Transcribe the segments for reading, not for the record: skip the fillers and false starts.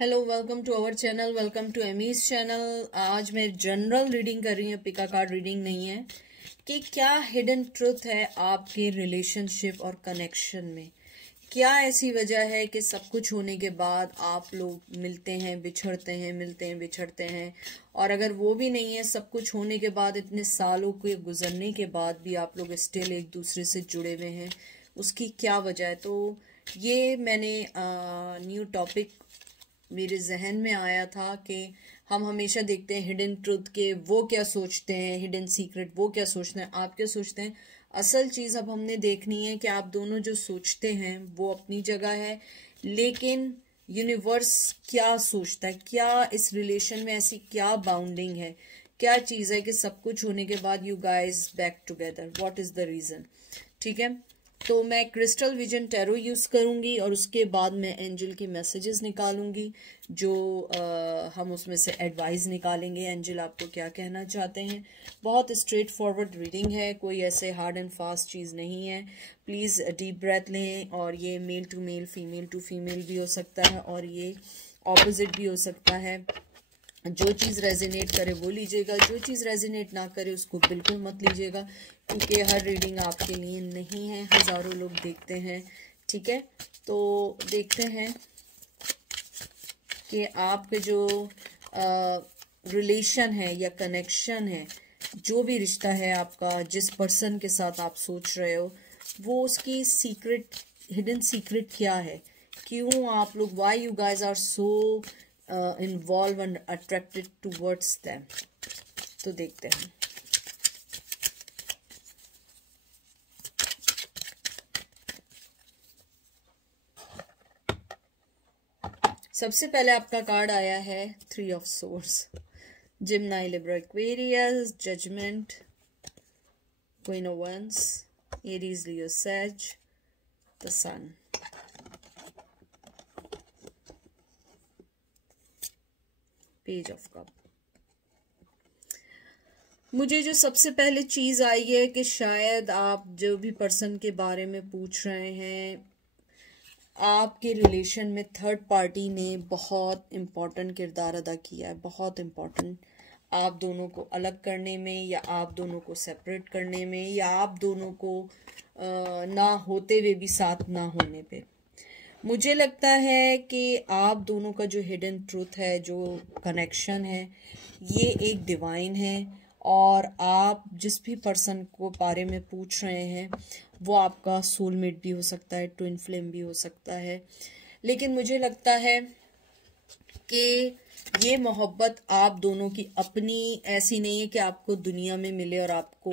Hello, welcome to our channel, welcome to Amy's channel. आज मैं general reading कर रही हूँ, पिका कार्ड रीडिंग नहीं है। कि क्या हिडन ट्रुथ है आपके रिलेशनशिप और कनेक्शन में। क्या ऐसी वजह है कि सब कुछ होने के बाद आप लोग मिलते हैं, बिछड़ते हैं, मिलते हैं, बिछड़ते हैं। और अगर वो भी नहीं है, सब कुछ होने के बाद, इतने सालों के गुजरने के बाद भी आप लोग स्टिल एक दूसरे से जुड़े हुए हैं, उसकी क्या वजह है। तो ये मैंने न्यू टॉपिक मेरे जहन में आया था कि हम हमेशा देखते हैं हिडन ट्रुथ के वो क्या सोचते हैं, हिडन सीक्रेट वो क्या सोचते हैं, आप क्या सोचते हैं। असल चीज़ अब हमने देखनी है कि आप दोनों जो सोचते हैं वो अपनी जगह है, लेकिन यूनिवर्स क्या सोचता है, क्या इस रिलेशन में ऐसी क्या बाउंडिंग है, क्या चीज़ है कि सब कुछ होने के बाद you guys back together, what is the reason. ठीक है, तो मैं क्रिस्टल विजन टैरो यूज़ करूँगी और उसके बाद मैं एंजल की मैसेजेस निकालूंगी, जो हम उसमें से एडवाइस निकालेंगे एंजल आपको क्या कहना चाहते हैं। बहुत स्ट्रेट फॉरवर्ड रीडिंग है, कोई ऐसे हार्ड एंड फास्ट चीज़ नहीं है। प्लीज़ डीप ब्रेथ लें। और ये male to male, female to female भी हो सकता है और ये ऑपोजिट भी हो सकता है। जो चीज़ रेजिनेट करे वो लीजिएगा, जो चीज़ रेजिनेट ना करे उसको बिल्कुल मत लीजिएगा, क्योंकि हर रीडिंग आपके लिए नहीं है। हज़ारों लोग देखते हैं। ठीक है, तो देखते हैं कि आपके जो रिलेशन है या कनेक्शन है, जो भी रिश्ता है आपका, जिस पर्सन के साथ आप सोच रहे हो, वो उसकी सीक्रेट, हिडन सीक्रेट क्या है। क्यों आप लोग, why you guys are so involve and attracted towards them. तो देखते हैं। सबसे पहले आपका कार्ड आया है 3 of swords, Gemini, Libra, Aquarius, judgement, queen of once, Aries, Leo, sage, the sun, page of cup. मुझे जो सबसे पहले चीज़ आई है कि शायद आप जो भी पर्सन के बारे में पूछ रहे हैं, आपके रिलेशन में थर्ड पार्टी ने बहुत इम्पोर्टेंट किरदार अदा किया है, बहुत इम्पोर्टेंट, आप दोनों को अलग करने में, या आप दोनों को सेपरेट करने में, या आप दोनों को ना होते हुए भी साथ ना होने पे। मुझे लगता है कि आप दोनों का जो हिडन ट्रूथ है, जो कनेक्शन है, ये एक डिवाइन है। और आप जिस भी पर्सन को बारे में पूछ रहे हैं वो आपका सोलमेट भी हो सकता है, ट्विन फ्लेम भी हो सकता है। लेकिन मुझे लगता है कि ये मोहब्बत आप दोनों की अपनी ऐसी नहीं है कि आपको दुनिया में मिले और आपको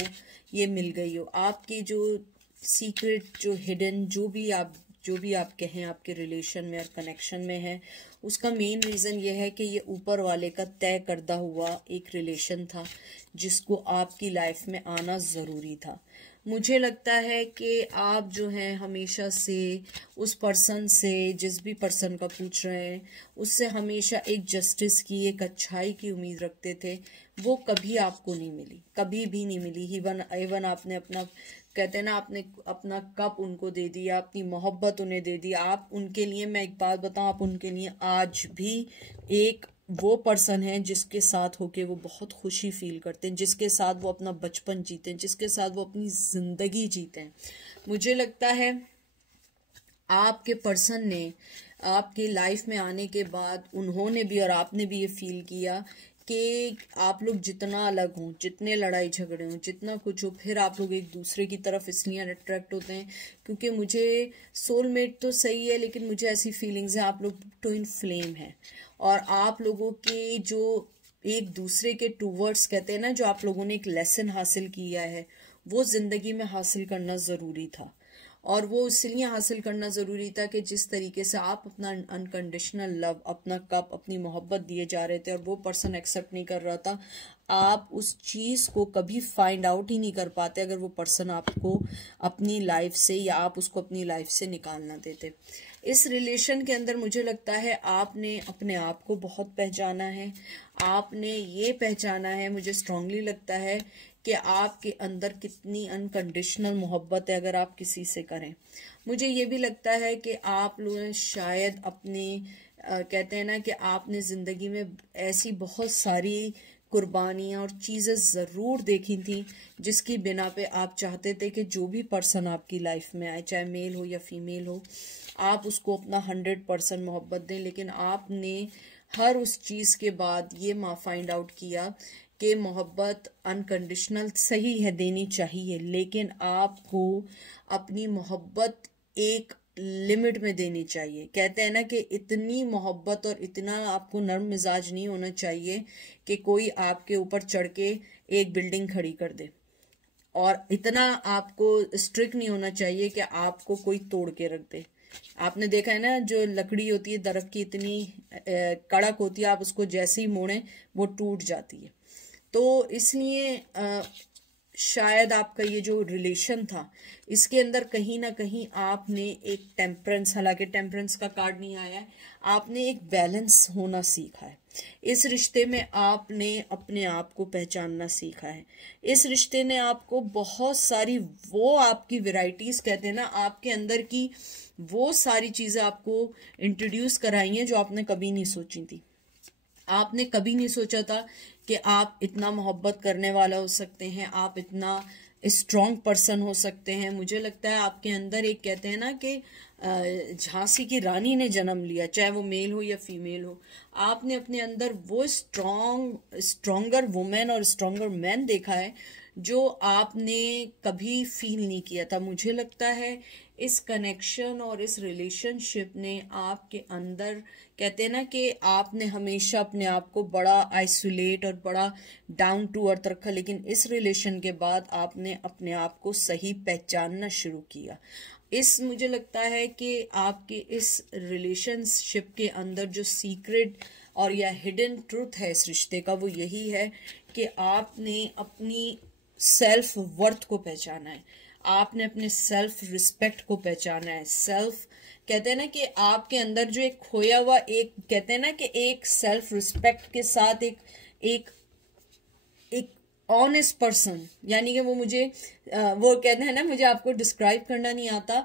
ये मिल गई हो। आपकी जो सीक्रेट, जो हिडन, जो भी आप कहें आपके रिलेशन में और कनेक्शन में है, उसका मेन रीज़न ये है कि ये ऊपर वाले का तय करदा हुआ एक रिलेशन था जिसको आपकी लाइफ में आना ज़रूरी था। मुझे लगता है कि आप जो हैं हमेशा से उस पर्सन से, जिस भी पर्सन का पूछ रहे हैं, उससे हमेशा एक जस्टिस की, एक अच्छाई की उम्मीद रखते थे। वो कभी आपको नहीं मिली, कभी भी नहीं मिली। इवन आपने अपना, कहते हैं ना, आपने अपना कप उनको दे दिया, अपनी मोहब्बत उन्हें दे दी। आप उनके लिए, मैं एक बात बताऊं, आप उनके लिए आज भी एक वो पर्सन है जिसके साथ होके वो बहुत खुशी फील करते हैं, जिसके साथ वो अपना बचपन जीते हैं, जिसके साथ वो अपनी ज़िंदगी जीते हैं। मुझे लगता है आपके पर्सन ने आपकी लाइफ में आने के बाद उन्होंने भी और आपने भी ये फील किया कि आप लोग जितना अलग हों, जितने लड़ाई झगड़े हों, जितना कुछ हो, फिर आप लोग एक दूसरे की तरफ इसलिए अट्रैक्ट होते हैं क्योंकि मुझे सोलमेट तो सही है, लेकिन मुझे ऐसी फीलिंग्स हैं आप लोग ट्विन फ्लेम हैं। और आप लोगों के जो एक दूसरे के टूवर्ड्स, कहते हैं ना, जो आप लोगों ने एक लेसन हासिल किया है, वो ज़िंदगी में हासिल करना ज़रूरी था। और वो इसलिए हासिल करना ज़रूरी था कि जिस तरीके से आप अपना अनकंडीशनल लव, अपना कप, अपनी मोहब्बत दिए जा रहे थे और वो पर्सन एक्सेप्ट नहीं कर रहा था, आप उस चीज़ को कभी फाइंड आउट ही नहीं कर पाते अगर वो पर्सन आपको अपनी लाइफ से, या आप उसको अपनी लाइफ से निकालना देते। इस रिलेशन के अंदर मुझे लगता है आपने अपने आप को बहुत पहचाना है, आपने ये पहचाना है, मुझे स्ट्रांगली लगता है कि आपके अंदर कितनी अनकंडीशनल मोहब्बत है अगर आप किसी से करें। मुझे ये भी लगता है कि आप लोग शायद अपने कहते हैं ना कि आपने ज़िंदगी में ऐसी बहुत सारी कुर्बानियाँ और चीज़ें ज़रूर देखी थी जिसकी बिना पे आप चाहते थे कि जो भी पर्सन आपकी लाइफ में आए, चाहे मेल हो या फीमेल हो, आप उसको अपना 100% मोहब्बत दें। लेकिन आपने हर उस चीज़ के बाद ये फाइंड आउट किया कि मोहब्बत अनकंडीशनल सही है, देनी चाहिए, लेकिन आपको अपनी मोहब्बत एक लिमिट में देनी चाहिए। कहते हैं ना कि इतनी मोहब्बत और इतना आपको नर्म मिजाज नहीं होना चाहिए कि कोई आपके ऊपर चढ़ के एक बिल्डिंग खड़ी कर दे, और इतना आपको स्ट्रिक्ट नहीं होना चाहिए कि आपको कोई तोड़ के रख दे। आपने देखा है ना, जो लकड़ी होती है दरख्त की इतनी कड़क होती है, आप उसको जैसे ही मोड़ें वो टूट जाती है। तो इसलिए शायद आपका ये जो रिलेशन था इसके अंदर कहीं ना कहीं आपने एक टेम्परेंस, हालांकि टेम्परेंस का कार्ड नहीं आया है, आपने एक बैलेंस होना सीखा है। इस रिश्ते में आपने अपने आप को पहचानना सीखा है। इस रिश्ते ने आपको बहुत सारी वो आपकी वैरायटीज, कहते हैं ना, आपके अंदर की वो सारी चीज़ें आपको इंट्रोड्यूस कराई हैं जो आपने कभी नहीं सोची थी। आपने कभी नहीं सोचा था कि आप इतना मोहब्बत करने वाला हो सकते हैं, आप इतना स्ट्रॉन्ग पर्सन हो सकते हैं। मुझे लगता है आपके अंदर एक, कहते हैं ना कि झांसी की रानी ने जन्म लिया, चाहे वो मेल हो या फीमेल हो। आपने अपने अंदर वो स्ट्रॉन्गर वुमेन और स्ट्रॉन्गर मैन देखा है जो आपने कभी फील नहीं किया था। मुझे लगता है इस कनेक्शन और इस रिलेशनशिप ने आपके अंदर, कहते हैं ना कि आपने हमेशा अपने आप को बड़ा आइसोलेट और बड़ा डाउन टू अर्थ रखा, लेकिन इस रिलेशन के बाद आपने अपने आप को सही पहचानना शुरू किया। मुझे लगता है कि आपके इस रिलेशनशिप के अंदर जो सीक्रेट और या हिडन ट्रूथ है इस रिश्ते का, वो यही है कि आपने अपनी सेल्फ वर्थ को पहचाना है, आपने अपने सेल्फ रिस्पेक्ट को पहचाना है। कहते हैं ना कि आपके अंदर जो एक खोया हुआ, एक कहते हैं ना कि एक सेल्फ रिस्पेक्ट के साथ एक ऑनेस्ट पर्सन, यानी कि वो कहते हैं ना, मुझे आपको डिस्क्राइब करना नहीं आता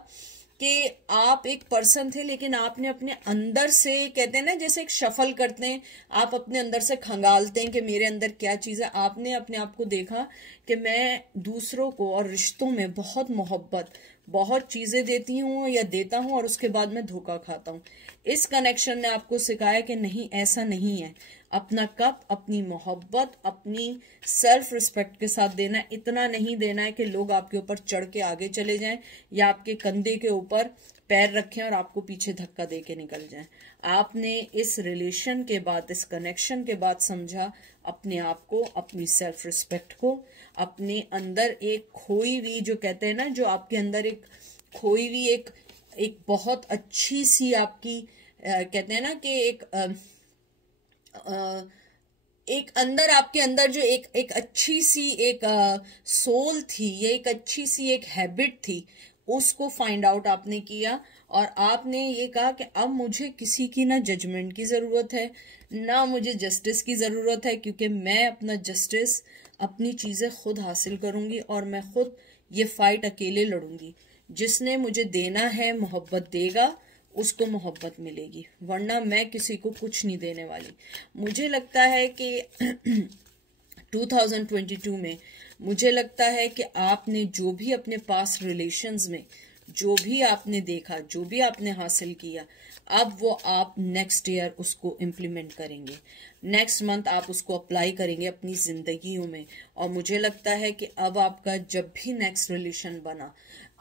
कि आप एक पर्सन थे लेकिन आपने अपने अंदर से, कहते हैं ना जैसे एक शफल करते हैं, आप अपने अंदर से खंगालते हैं कि मेरे अंदर क्या चीज़ है। आपने अपने आप को देखा कि मैं दूसरों को और रिश्तों में बहुत मोहब्बत, बहुत चीज़ें देती हूँ या देता हूँ और उसके बाद मैं धोखा खाता हूँ। इस कनेक्शन ने आपको सिखाया कि नहीं, ऐसा नहीं है। अपना कप, अपनी मोहब्बत, अपनी सेल्फ रिस्पेक्ट के साथ देना है। इतना नहीं देना है कि लोग आपके ऊपर चढ़ के आगे चले जाएं या आपके कंधे के ऊपर पैर रखें और आपको पीछे धक्का दे के निकल जाएं। आपने इस रिलेशन के बाद, इस कनेक्शन के बाद समझा अपने आप को, अपनी सेल्फ रिस्पेक्ट को, अपने अंदर एक खोई हुई, जो कहते हैं ना, जो आपके अंदर एक खोई हुई एक बहुत अच्छी सी आपकी, कहते हैं ना कि एक अंदर, आपके अंदर जो एक अच्छी सी एक सोल थी, या एक अच्छी सी एक हैबिट थी, उसको फाइंड आउट आपने किया। और आपने ये कहा कि अब मुझे किसी की ना जजमेंट की ज़रूरत है, ना मुझे जस्टिस की ज़रूरत है, क्योंकि मैं अपना जस्टिस, अपनी चीज़ें खुद हासिल करूँगी और मैं खुद ये फाइट अकेले लड़ूंगी। जिसने मुझे देना है मोहब्बत देगा, उसको मोहब्बत मिलेगी, वरना मैं किसी को कुछ नहीं देने वाली। मुझे लगता है कि 2022 में, मुझे लगता है कि आपने जो भी अपने पास रिलेशंस में जो भी आपने देखा, जो भी आपने हासिल किया, अब वो आप नेक्स्ट ईयर उसको इम्प्लीमेंट करेंगे, नेक्स्ट मंथ आप उसको अप्लाई करेंगे अपनी जिंदगियों में। और मुझे लगता है कि अब आपका जब भी नेक्स्ट रिलेशन बना,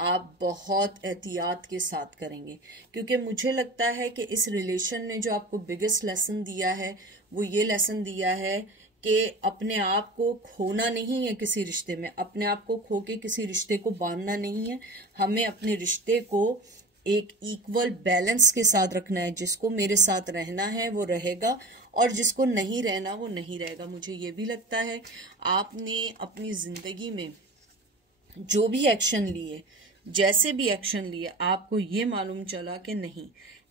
आप बहुत एहतियात के साथ करेंगे, क्योंकि मुझे लगता है कि इस रिलेशन ने जो आपको बिगेस्ट लेसन दिया है, वो ये लेसन दिया है कि अपने आप को खोना नहीं है किसी रिश्ते में, अपने आप को खो के किसी रिश्ते को बांधना नहीं है। हमें अपने रिश्ते को एक इक्वल बैलेंस के साथ रखना है। जिसको मेरे साथ रहना है वो रहेगा और जिसको नहीं रहना वो नहीं रहेगा। मुझे ये भी लगता है आपने अपनी जिंदगी में जो भी एक्शन लिए, जैसे भी एक्शन लिए, आपको ये मालूम चला कि नहीं,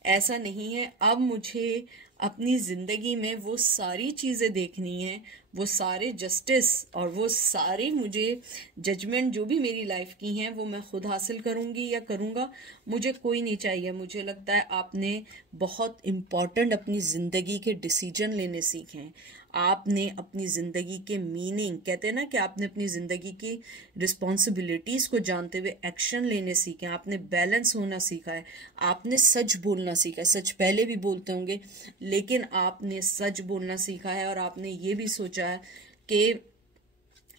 ऐसा नहीं है, अब मुझे अपनी ज़िंदगी में वो सारी चीज़ें देखनी है, वो सारे जस्टिस और वो सारी मुझे जजमेंट जो भी मेरी लाइफ की हैं वो मैं खुद हासिल करूँगी या करूँगा, मुझे कोई नहीं चाहिए। मुझे लगता है आपने बहुत इम्पॉर्टेंट अपनी ज़िंदगी के डिसीजन लेने सीखे हैं। आपने अपनी ज़िंदगी के मीनिंग, कहते हैं ना कि आपने अपनी ज़िंदगी की रिस्पॉन्सिबिलिटीज़ को जानते हुए एक्शन लेने सीखे हैं। आपने बैलेंस होना सीखा है, आपने सच बोलना सीखा है। सच पहले भी बोलते होंगे, लेकिन आपने सच बोलना सीखा है और आपने ये भी सोचा है कि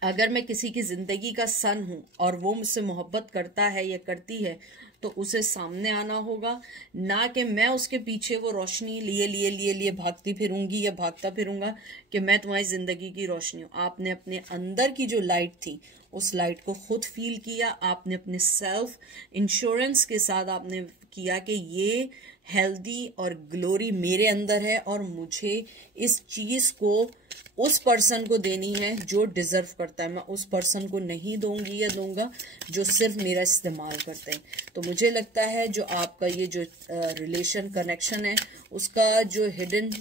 अगर मैं किसी की ज़िंदगी का सन हूँ और वो मुझसे मोहब्बत करता है या करती है तो उसे सामने आना होगा, ना कि मैं उसके पीछे वो रोशनी लिए लिए लिए लिए भागती फिरूंगी या भागता फिरूंगा कि मैं तुम्हारी ज़िंदगी की रोशनी हूँ। आपने अपने अंदर की जो लाइट थी उस लाइट को खुद फील किया। आपने अपने सेल्फ इंश्योरेंस के साथ आपने किया कि ये हेल्दी और ग्लोरी मेरे अंदर है और मुझे इस चीज़ को उस पर्सन को देनी है जो डिजर्व करता है। मैं उस पर्सन को नहीं दूंगी या दूंगा जो सिर्फ मेरा इस्तेमाल करते हैं। तो मुझे लगता है जो आपका ये जो रिलेशन कनेक्शन है उसका जो हिडन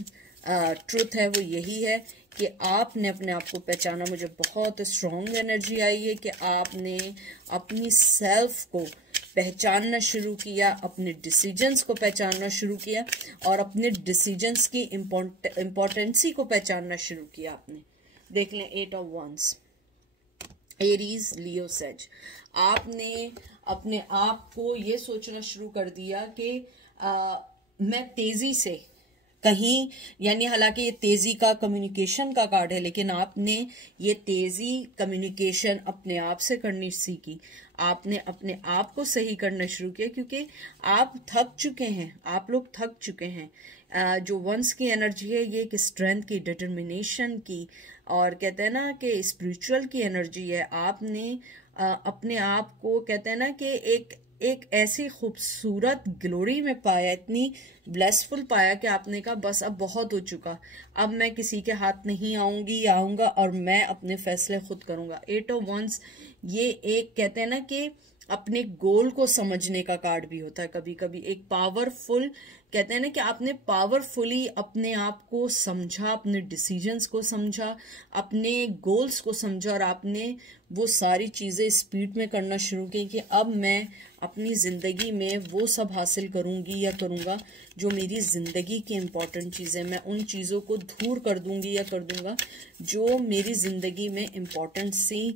ट्रुथ है वो यही है कि आपने अपने आप को पहचाना। मुझे बहुत स्ट्रॉन्ग एनर्जी आई है कि आपने अपनी सेल्फ को पहचानना शुरू किया, अपने डिसीजंस को पहचानना शुरू किया और अपने डिसीजंस की इम्पोर्टेंसी को पहचानना शुरू किया। आपने देख लें 8 ऑफ वंस, एरीज, लियो, सेज। आपने अपने आप को ये सोचना शुरू कर दिया कि मैं तेजी से कहीं, यानी हालांकि ये तेजी का कम्युनिकेशन का कार्ड है, लेकिन आपने ये तेजी कम्युनिकेशन अपने आप से करनी सीखी। आपने अपने आप को सही करना शुरू किया क्योंकि आप थक चुके हैं, आप लोग थक चुके हैं। जो वंस की एनर्जी है ये एक स्ट्रेंथ की, डिटर्मिनेशन की और कहते हैं ना कि स्पिरिचुअल की एनर्जी है। आपने अपने आप को कहते हैं ना कि एक ऐसी खूबसूरत ग्लोरी में पाया, इतनी ब्लेसफुल पाया कि आपने कहा बस अब बहुत हो चुका, अब मैं किसी के हाथ नहीं आऊंगी या आऊंगा और मैं अपने फैसले खुद करूंगा। 8 ऑफ वंस ये एक कहते हैं ना कि अपने गोल को समझने का कार्ड भी होता है। कभी कभी एक पावरफुल, कहते हैं ना कि आपने पावरफुली अपने आप को समझा, अपने डिसीजंस को समझा, अपने गोल्स को समझा और आपने वो सारी चीज़ें स्पीड में करना शुरू की कि अब मैं अपनी ज़िंदगी में वो सब हासिल करूँगी या करूँगा जो मेरी ज़िंदगी की इम्पॉर्टेंट चीज़ें, मैं उन चीज़ों को दूर कर दूँगी या कर दूँगा जो मेरी ज़िंदगी में इम्पॉर्टेंसी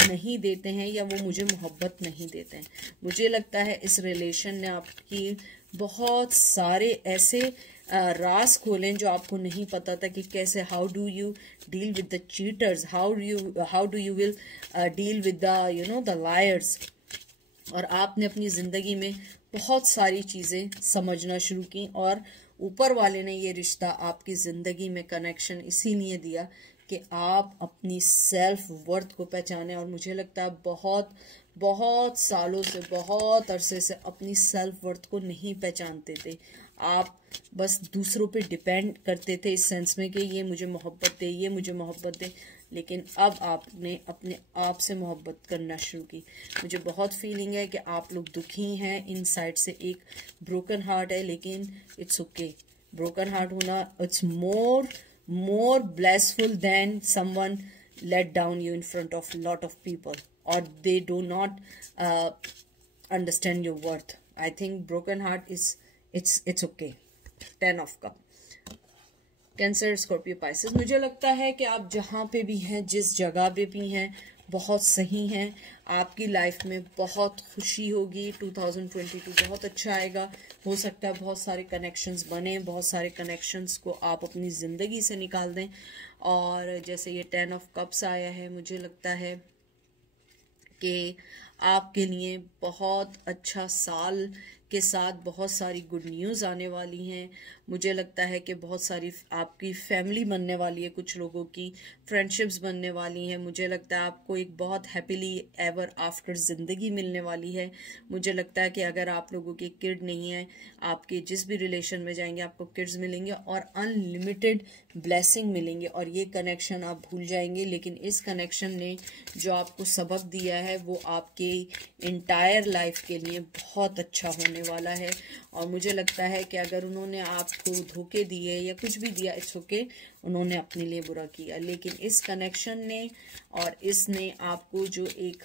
नहीं देते हैं या वो मुझे मोहब्बत नहीं देते हैं। मुझे लगता है इस रिलेशन ने आपकी बहुत सारे ऐसे राज खोलें जो आपको नहीं पता था कि कैसे, how do you deal with the cheaters, how do you will deal with the the lawyers. और आपने अपनी ज़िंदगी में बहुत सारी चीज़ें समझना शुरू की और ऊपर वाले ने ये रिश्ता आपकी ज़िंदगी में कनेक्शन इसीलिए दिया कि आप अपनी सेल्फ वर्थ को पहचाने। और मुझे लगता है बहुत बहुत सालों से, बहुत अरसे से अपनी सेल्फ वर्थ को नहीं पहचानते थे। आप बस दूसरों पे डिपेंड करते थे इस सेंस में कि ये मुझे मोहब्बत दे, ये मुझे मोहब्बत दे, लेकिन अब आपने अपने आप से मोहब्बत करना शुरू की। मुझे बहुत फीलिंग है कि आप लोग दुखी हैं, इन साइड से एक ब्रोकन हार्ट है, लेकिन इट्स ओके। ब्रोकन हार्ट होना it's more blissful than someone let down you in front of lot of people or they do not understand your worth. I think broken heart is it's okay. 10 of cup, cancer, Scorpio, Pisces. मुझे लगता है कि आप जहाँ पे भी हैं, जिस जगह पे भी हैं, बहुत सही हैं। आपकी लाइफ में बहुत खुशी होगी। 2022 बहुत अच्छा आएगा। हो सकता है बहुत सारे कनेक्शंस बने, बहुत सारे कनेक्शंस को आप अपनी ज़िंदगी से निकाल दें। और जैसे ये 10 ऑफ कप्स आया है, मुझे लगता है कि आपके लिए बहुत अच्छा साल के साथ बहुत सारी गुड न्यूज़ आने वाली हैं। मुझे लगता है कि बहुत सारी आपकी फैमिली बनने वाली है, कुछ लोगों की फ्रेंडशिप्स बनने वाली हैं। मुझे लगता है आपको एक बहुत हैप्पीली एवर आफ्टर ज़िंदगी मिलने वाली है। मुझे लगता है कि अगर आप लोगों की किड नहीं है, आपके जिस भी रिलेशन में जाएंगे आपको किड्स मिलेंगे और अनलिमिटेड ब्लेसिंग मिलेंगे और ये कनेक्शन आप भूल जाएंगे। लेकिन इस कनेक्शन ने जो आपको सबक दिया है वो आपके इंटायर लाइफ के लिए बहुत अच्छा होने वाला है। और मुझे लगता है कि अगर उन्होंने आपको आपको धोखे दिए या कुछ भी दिया, इट्स ओके, उन्होंने अपने लिए बुरा किया, लेकिन इस कनेक्शन ने और इसने आपको जो एक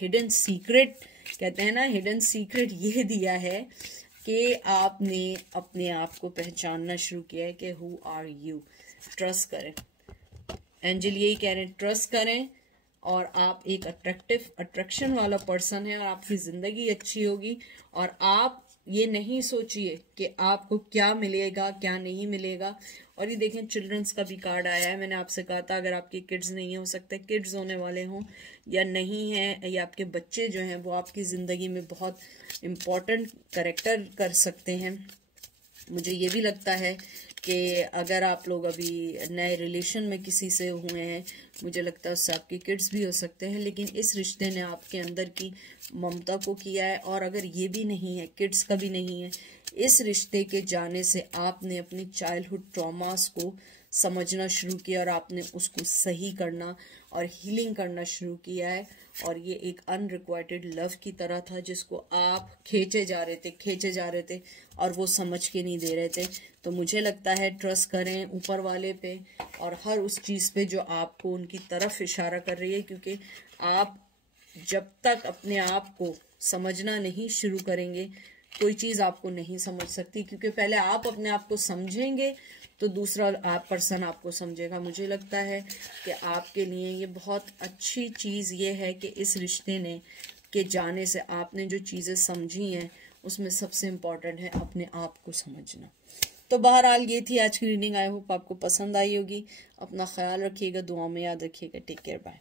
हिडन सीक्रेट कहते हैं ना, हिडन सीक्रेट ये दिया है कि आपने अपने आप को पहचानना शुरू किया है कि हु आर यू। ट्रस्ट करें, एंजल यही कह रहे हैं, ट्रस्ट करें और आप एक अट्रैक्शन वाला पर्सन है और आपकी ज़िंदगी अच्छी होगी। और आप ये नहीं सोचिए कि आपको क्या मिलेगा क्या नहीं मिलेगा। और ये देखें, चिल्ड्रंस का भी कार्ड आया है। मैंने आपसे कहा था अगर आपके किड्स नहीं है, हो सकता है किड्स होने वाले हों या नहीं हैं, या आपके बच्चे जो हैं वो आपकी ज़िंदगी में बहुत इम्पोर्टेंट कैरेक्टर कर सकते हैं। मुझे ये भी लगता है कि अगर आप लोग अभी नए रिलेशन में किसी से हुए हैं, मुझे लगता है उससे आपके किड्स भी हो सकते हैं, लेकिन इस रिश्ते ने आपके अंदर की ममता को किया है। और अगर ये भी नहीं है, किड्स का भी नहीं है, इस रिश्ते के जाने से आपने अपनी चाइल्डहुड ट्रॉमास को समझना शुरू किया और आपने उसको सही करना और हीलिंग करना शुरू किया है। और ये एक अनरिक्वाइटेड लव की तरह था जिसको आप खींचे जा रहे थे और वो समझ के नहीं दे रहे थे। तो मुझे लगता है ट्रस्ट करें ऊपर वाले पे और हर उस चीज़ पे जो आपको उनकी तरफ इशारा कर रही है, क्योंकि आप जब तक अपने आप को समझना नहीं शुरू करेंगे कोई चीज़ आपको नहीं समझ सकती, क्योंकि पहले आप अपने आप को समझेंगे तो दूसरा आप पर्सन आपको समझेगा। मुझे लगता है कि आपके लिए ये बहुत अच्छी चीज़ ये है कि इस रिश्ते ने के जाने से आपने जो चीज़ें समझी हैं उसमें सबसे इम्पॉर्टेंट है अपने आप को समझना। तो बहरहाल ये थी आज की रीडिंग। आई होप आपको पसंद आई होगी। अपना ख्याल रखिएगा, दुआ में याद रखिएगा। Take care, bye.